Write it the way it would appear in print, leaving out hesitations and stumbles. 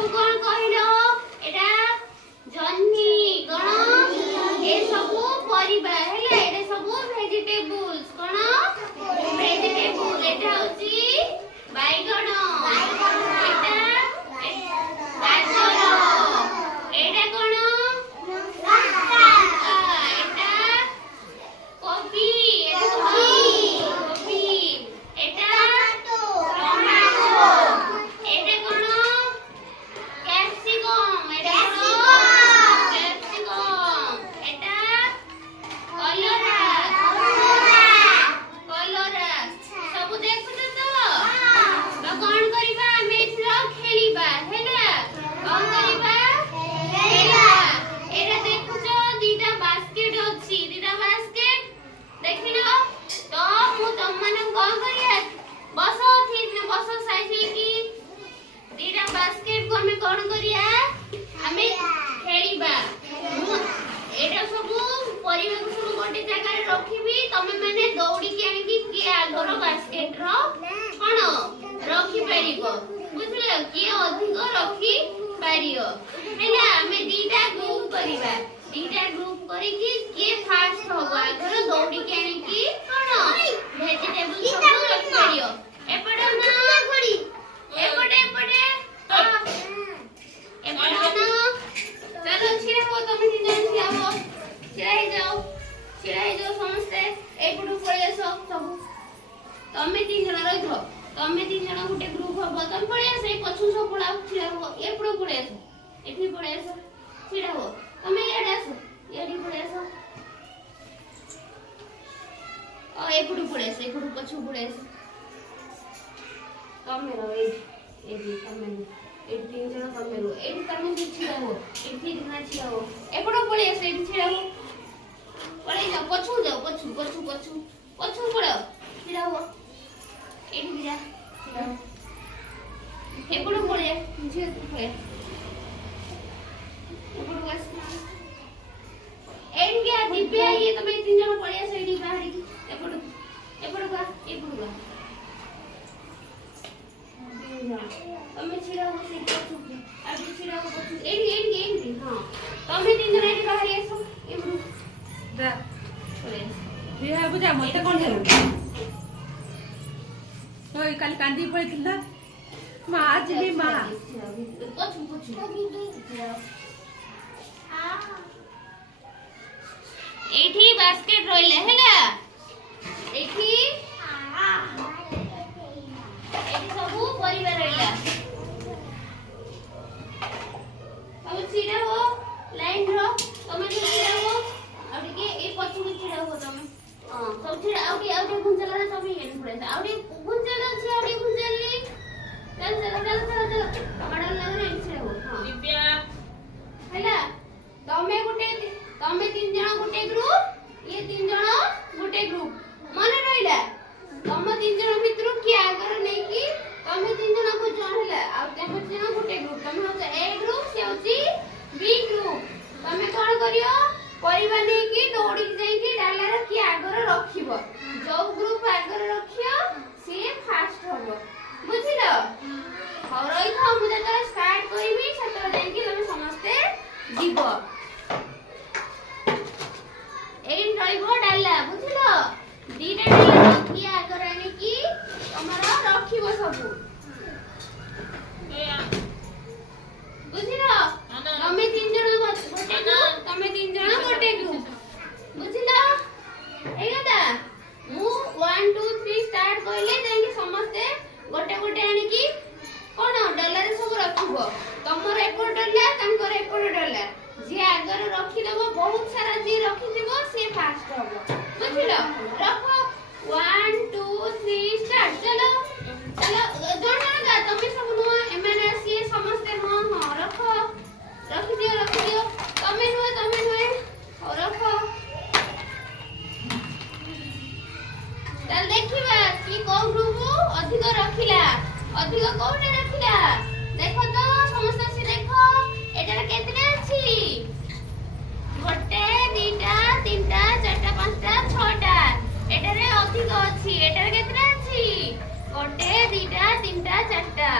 सब कौन कहलो एटा जन्नी कोन ए सब परिबा हेले एटा सब वेजिटेबल्स कोन वेजिटेबल एटा होची बैगण एटा गाजर एटा कोन एटा कॉफी एटा टमाटो एटा कोन कैप्सिकम एटा एटा कलरा सब देखु तो कोन करिबा हमें इथरा खेलिबा हेला कोन करिबा खेला एटा देखु तो दीटा बास्केट अछि दीटा बास्केट देखिलो तो मु तम मन कोन करिया बसो ठीक ने बसो साइज की दीटा बास्केट को हमें कोन करिया हमें खेलिबा एटा सब परिवार को सब गोटे जगह रे रखिबी तमे माने दौड़ी के आनी की के आगर बास्केट रो कोन रखी परिबो बुझले के अधिक रखी पारियो हैला हमें दीटा ग्रुप करिबा दीटा ग्रुप करी की के फास्ट होबो आगर दौड़ी के आनी की कोन वेजिटेबल सब रखी पारियो एपडे ना घोड़ी एपडे एपडे एपडे ना चलो छिरे हो तमे तीन जन छियाबो छिराई जाओ समझते एपडू पळे आसो सब तमे तीन जन रहिथो तमे तीन जन गुटे ग्रुप हबो तमे पळे आसे पछु सब पळा छिरा हो एपडू पळे आसो एठी पळे आसो छिरा हो तमे एडे आसो एठी पळे आसो एपडू पळे आसो एपडू पछु पळे आसो तमे रो एठी तमे एठी तीन जन तमे रो एठी तमे छिरा हो एठी दिना छिरा हो एपडू पळे आसो एठी छिरा हो पळे जाओ पछु पड़ो छिरा हो एठी बिरा छिरा हो एपडू पळे जे तू पळे एपडू बस एठी के दिव्या ये तमे तीन जन पळे आसो एठी बाहरी एपडू का तमे छिरा हो से पछु आबी छिरा हो पछु एठी हां तमे तीन जन एठी बाहरी आसो एपडू दा पळे बिहार बुझा मते कोन हेलो तो काली कांदी पळिथिला मा आजली मा पछु एठी बास्केट रोइले हैला एठी सब परिवार रोइला अब छिरा हो लाइन रो तमे छिरा हो अब के ए पछु के छिरा हो तमे हां सब छिरा आउडी गुंजला सब हेन पड़े आउडी गुंजला छी आउडी गुंजली चल बड़ा लग रे छिरा हो हां दिव्या हैला तमे तीन जण गुटे ग्रुप ये तीन जण गुटे ग्रुप माने रहिला तमे तीन जण मित्र की आगर नै की तमे तीन जण को जण हैला आ तमे तीन जण गुटे ग्रुप तमे हो ए ग्रुप से होची बी ग्रुप तमे कोन करियो परिवार नै की दौड़ी जाई की डाला रे की आगर रखिबो जो ग्रुप आगर रखियो से फास्ट होबो बुझिलो हो रही था मु जतरा स्टार्ट करबी सतरा जाई की तमे समस्ते जीवो एइन रहिबो डाला बुझिलो दीटा डाला की आगर आनी की हमरा रखिबो सब बुझिलो तमे तीन जण गोटे ग्रुप तमे तीन जण गोटे ग्रुप बुझिलो एगदा मु 1 2 3 स्टार्ट कइले जेंकी समस्ते गोटे गोटे आनी की कोन डॉलर सब रखिबो तमर एपट डॉलर तंकर एपट डॉलर जे आगर रखि देबो बहुत सारा जे रखि देबो से फास्ट होबो बुझिलो रखो 1 2 3 स्टार्ट चलो जोन गा तमे सब नुआ एमएन आसी समस्ते हां रखो रखि दियो तमे नुए और रखो चल देखिबा की को ग्रुप अधिक रखिला अधिक कोने रखिला देखो तो समस्त से देखो एटा केतने अछि गोटे दीटा तीनटा चारटा पांचटा छटा एटा रे अधिक अछि एटा केतने अछि गोटे दीटा तीनटा चारटा